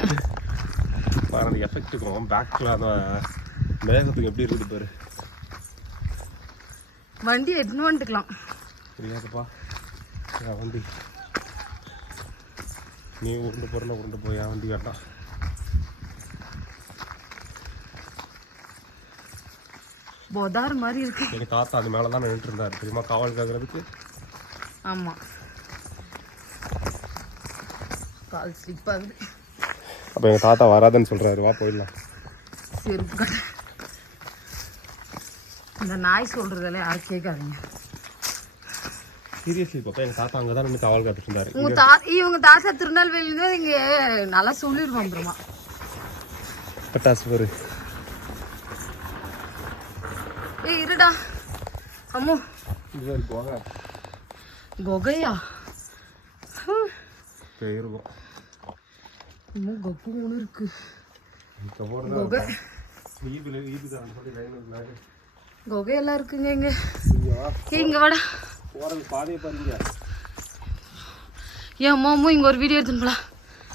போவேன். பாருங்க எஃபெக்ட்டுக்கும் பேக்கில் அந்த மேகத்துக்கு எப்படி இருக்குது பாரு. வண்டி எட்டுன்னு வந்துக்கலாம் தெரியாதுப்பா வண்டி. நீ உருண்டு போகிறல உருண்டு போய் வண்டி வேண்டாம். போதார் மாதிரி இருக்கு. எனக்கு தாத்தா அது மேலே தான் நின்றுட்டு இருந்தார் தெரியுமா, காவல் காக்கிறதுக்கு. ஆமாம், கால் ஸ்லிப் ஆகுது. அப்போ எங்கள் தாத்தா வராதுன்னு சொல்கிறாரு, வா போயிடலாம். செருப்பு கடை. இந்த நாய் சொல்கிறதெல்லாம் யாரும் கேட்காதீங்க. சீரியஸ்லி பாப்பா, எங்கள் தாத்தா அங்கே தான் நின்று காவல் காத்துட்டு இருந்தார். இவங்க தாத்தா திருநெல்வேலியிலேருந்து இங்கே நல்லா சொல்லிடுவோம். அப்புறமா பட்டாசு பாரு. ஏய் இருடா அம்மோ, இது குகை. குகையா? இருக்கும். இன்னும் கப்பு ஒன்று இருக்கு. குகை குகையெல்லாம் இருக்குங்க இங்க. இங்க வாடா. பாதையை பாருங்க. ஏன் அம்மா இங்க ஒரு வீடியோ எடுத்துன்னு போலாம்.